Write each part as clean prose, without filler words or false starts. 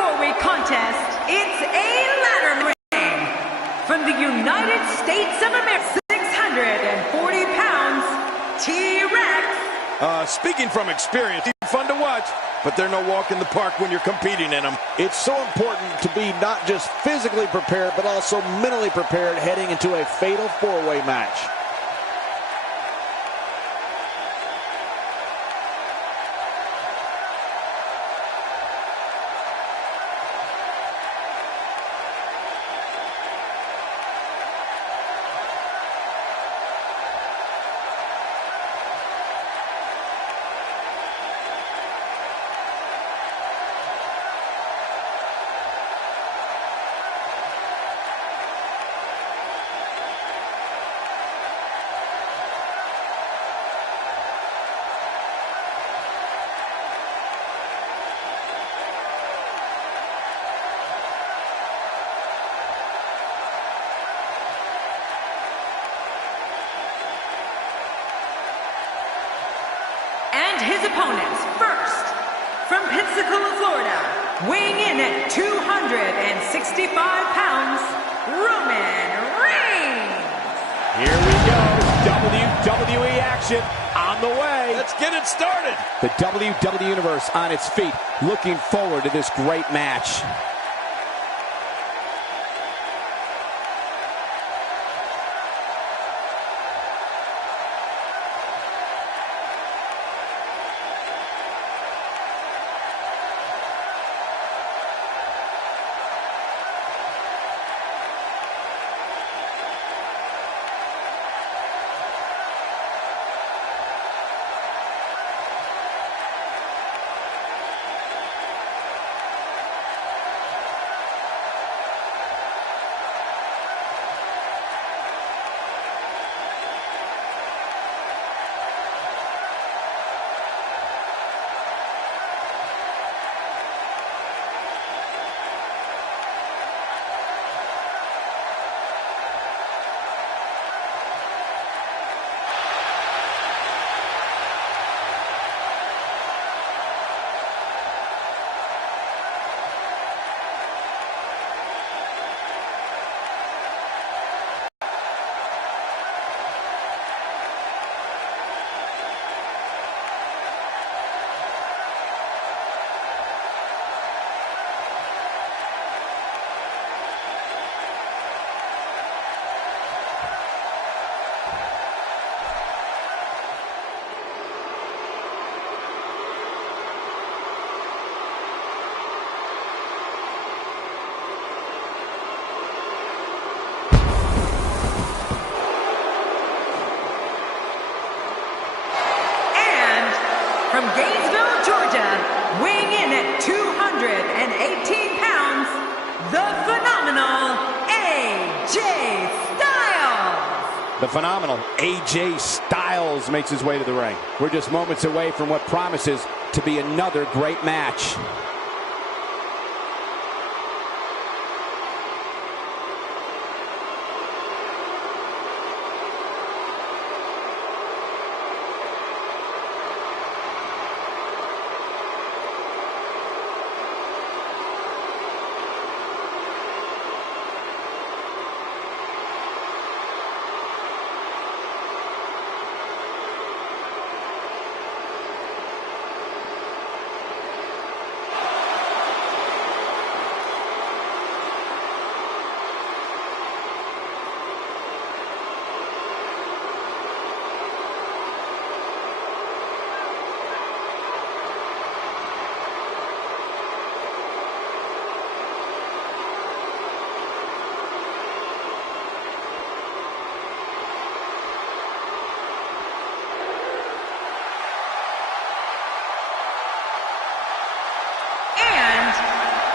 four-way contest, it's a ladder ring from the United States of America, 640 pounds, T-Rex. Speaking from experience, it's fun to watch, but they're no walk in the park when you're competing in them. It's so important to be not just physically prepared, but also mentally prepared heading into a fatal four-way match. And his opponents, first, from Pensacola, Florida, weighing in at 265 pounds, Roman Reigns. Here we go, WWE action on the way. Let's get it started. The WWE Universe on its feet, looking forward to this great match. From Gainesville, Georgia, weighing in at 218 pounds, the phenomenal AJ Styles. The phenomenal AJ Styles makes his way to the ring. We're just moments away from what promises to be another great match.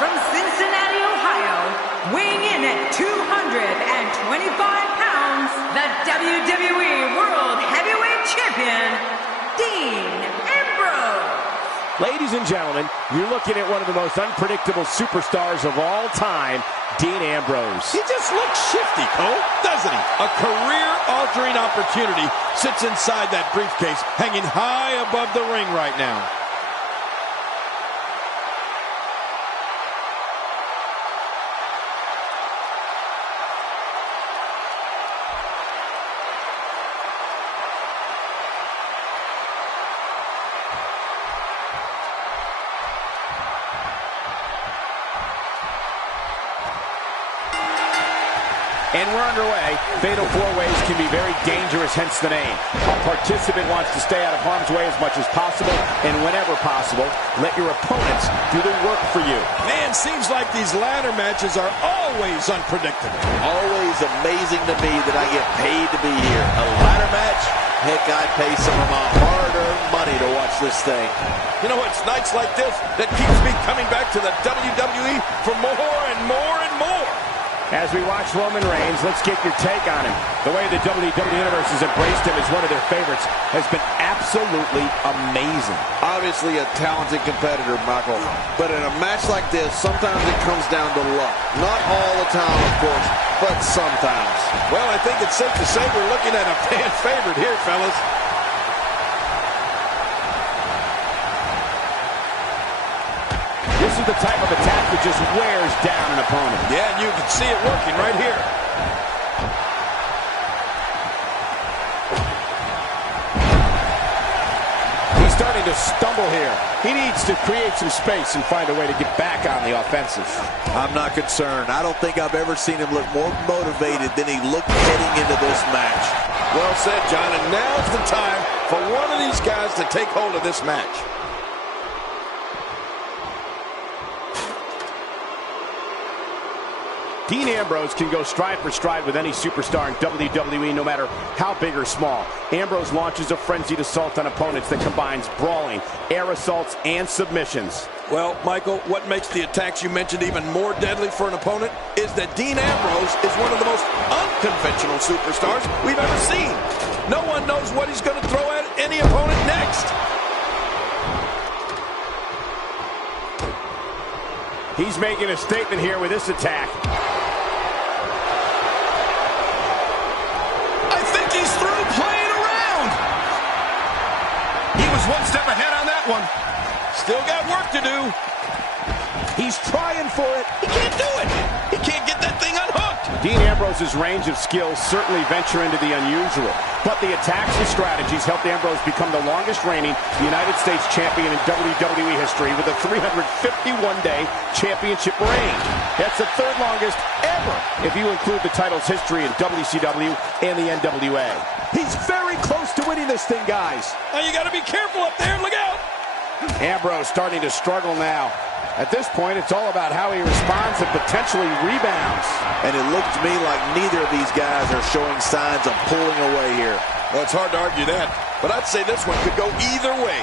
From Cincinnati, Ohio, weighing in at 225 pounds, the WWE World Heavyweight Champion, Dean Ambrose. Ladies and gentlemen, you're looking at one of the most unpredictable superstars of all time, Dean Ambrose. He just looks shifty, Cole, doesn't he? A career-altering opportunity sits inside that briefcase, hanging high above the ring right now. And we're underway. Fatal four-ways can be very dangerous, hence the name. A participant wants to stay out of harm's way as much as possible, and whenever possible, let your opponents do the work for you. Man, seems like these ladder matches are always unpredictable. Always amazing to me that I get paid to be here. A ladder match? Heck, I'd pay some of my hard-earned money to watch this thing. You know, it's nights like this that keeps me coming back to the WWE for more and more and more. As we watch Roman Reigns, let's get your take on him. The way the WWE Universe has embraced him as one of their favorites has been absolutely amazing. Obviously a talented competitor, Michael. But in a match like this, sometimes it comes down to luck. Not all the time, of course, but sometimes. Well, I think it's safe to say we're looking at a fan favorite here, fellas. This is the type of attack that just wears down an opponent. Yeah, and you can see it working right here. He's starting to stumble here. He needs to create some space and find a way to get back on the offensive. I'm not concerned. I don't think I've ever seen him look more motivated than he looked heading into this match. Well said, John, and now's the time for one of these guys to take hold of this match. Dean Ambrose can go stride for stride with any superstar in WWE, no matter how big or small. Ambrose launches a frenzied assault on opponents that combines brawling, air assaults, and submissions. Well, Michael, what makes the attacks you mentioned even more deadly for an opponent is that Dean Ambrose is one of the most unconventional superstars we've ever seen. No one knows what he's going to throw at any opponent next. He's making a statement here with this attack. I think he's through playing around. He was one step ahead on that one. Still got work to do. He's trying for it. He can't do it. He can't get that thing unhooked. Dean Ambrose's range of skills certainly venture into the unusual, but the attacks and strategies helped Ambrose become the longest reigning United States champion in WWE history with a 351-day championship reign. That's the third longest ever if you include the title's history in WCW and the NWA. He's very close to winning this thing, guys. Now you got to be careful up there. Look out. Ambrose starting to struggle now. At this point, it's all about how he responds and potentially rebounds. And it looks to me like neither of these guys are showing signs of pulling away here. Well, it's hard to argue that, but I'd say this one could go either way.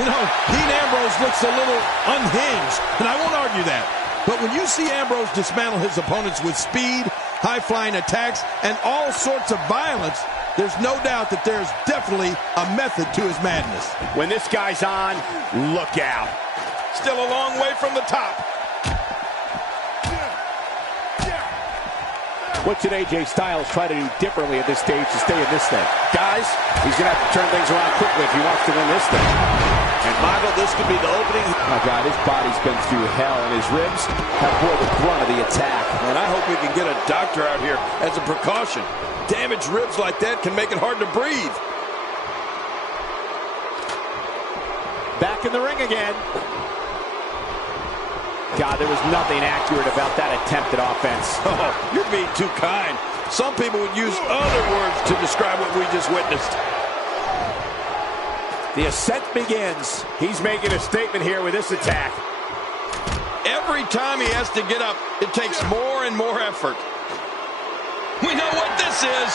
You know, Dean Ambrose looks a little unhinged, and I won't argue that. But when you see Ambrose dismantle his opponents with speed, high-flying attacks, and all sorts of violence, there's no doubt that there's definitely a method to his madness. When this guy's on, look out. Still a long way from the top. What should AJ Styles try to do differently at this stage to stay in this thing? Guys, he's going to have to turn things around quickly if he wants to win this thing. And Michael, this could be the opening. Oh God, his body's been through hell, and his ribs have bore the brunt of the attack. And I hope we can get a doctor out here as a precaution. Damaged ribs like that can make it hard to breathe. Back in the ring again. God, there was nothing accurate about that attempted offense. Oh, you're being too kind. Some people would use other words to describe what we just witnessed. The ascent begins. He's making a statement here with this attack. Every time he has to get up, it takes more and more effort. We know what this is.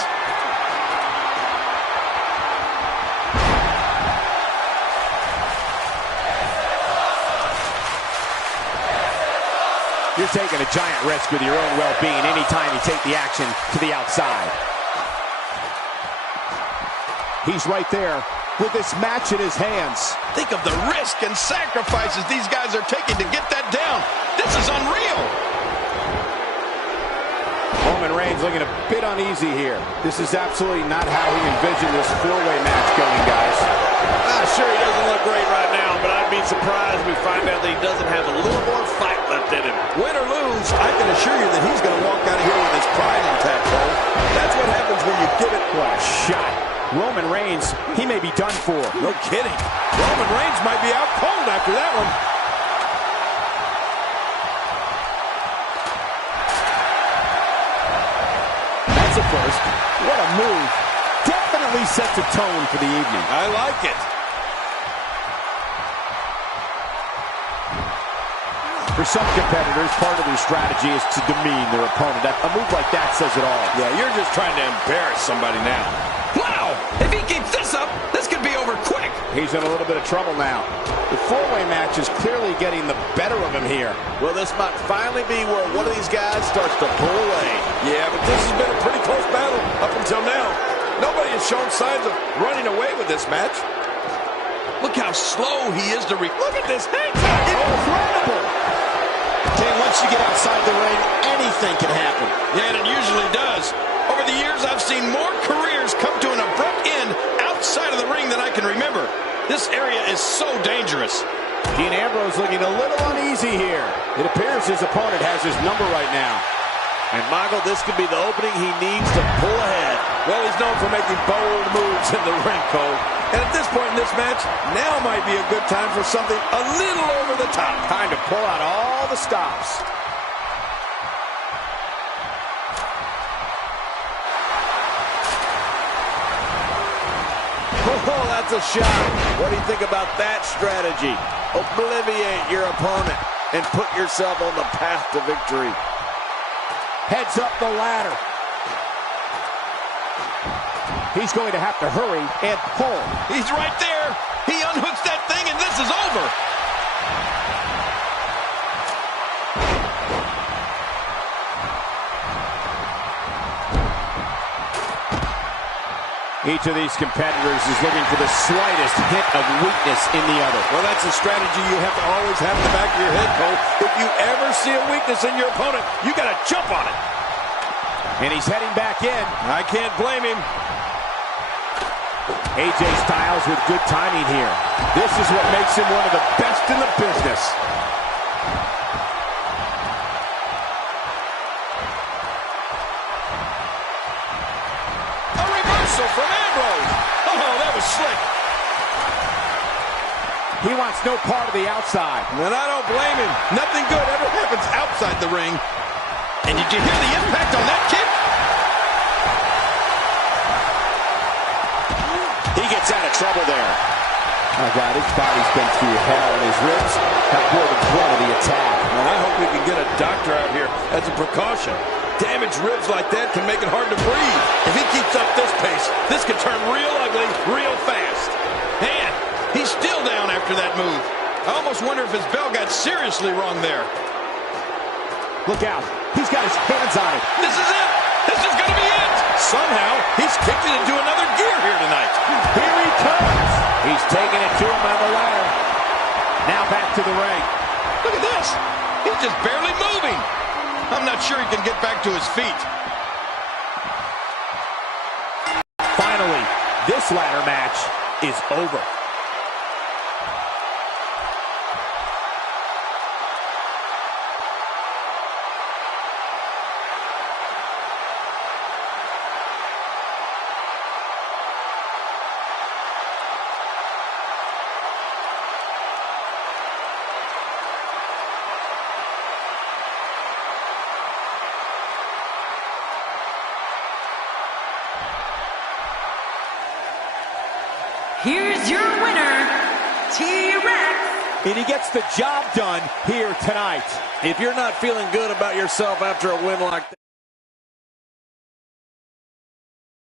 You're taking a giant risk with your own well-being anytime you take the action to the outside. He's right there with this match in his hands. Think of the risk and sacrifices these guys are taking to get that down. This is unreal. Roman Reigns looking a bit uneasy here. This is absolutely not how he envisioned this four-way match going, guys. Sure, he doesn't look great right now, but I'd be surprised if we find out that he doesn't have a little more fight left in him. Win or lose, I can assure you that he's going to walk out of here with his pride intact, Cole. That's what happens when you give it. What a shot. Roman Reigns, he may be done for. No kidding. Roman Reigns might be out cold after that one. What a move. Definitely sets a tone for the evening. I like it. For some competitors, part of their strategy is to demean their opponent. A move like that says it all. Yeah, you're just trying to embarrass somebody now. Wow! If he keeps this up, this could be over quick. He's in a little bit of trouble now. The four-way match is clearly getting the better of him here. Well, this might finally be where one of these guys starts to pull away. Yeah, but this has been a pretty close battle up until now. Nobody has shown signs of running away with this match. Look how slow he is to look at this hang time. Incredible! Okay, once you get outside the ring, anything can happen. Yeah, and it usually does. Over the years, I've seen more careers come to an abrupt end outside of the ring than I can remember. This area is so dangerous. Dean Ambrose looking a little uneasy here. It appears his opponent has his number right now. And Michael, this could be the opening he needs to pull ahead. Well, he's known for making bold moves in the ring, Cole. And at this point in this match, now might be a good time for something a little over the top. Time to pull out all the stops. Oh, that's a shot. What do you think about that strategy? Obliviate your opponent and put yourself on the path to victory. Heads up the ladder. He's going to have to hurry and pull. He's right there. He unhooks that thing, and this is over. Each of these competitors is looking for the slightest hint of weakness in the other. Well, that's a strategy you have to always have in the back of your head, Cole. If you ever see a weakness in your opponent, you got to jump on it. And he's heading back in. I can't blame him. AJ Styles with good timing here. This is what makes him one of the best in the business. A reversal from Ambrose. Oh, that was slick. He wants no part of the outside. And I don't blame him. Nothing good ever happens outside the ring. And did you hear the impact on that kick? He gets out of trouble there. Oh, God, his body's been through hell, and his ribs have bore the brunt of the attack. And I hope we can get a doctor out here as a precaution. Damaged ribs like that can make it hard to breathe. If he keeps up this pace, this could turn real ugly real fast. And he's still down after that move. I almost wonder if his bell got seriously wrong there. Look out. He's got his hands on it. This is it. This is going to be it. Somehow, he's kicked it into another gear here tonight. Here he comes. He's taking it to him on the ladder. Now back to the ring. Look at this. He's just barely moving. I'm not sure he can get back to his feet. Finally, this ladder match is over. Here's your winner, T-Rex. And he gets the job done here tonight. If you're not feeling good about yourself after a win like that,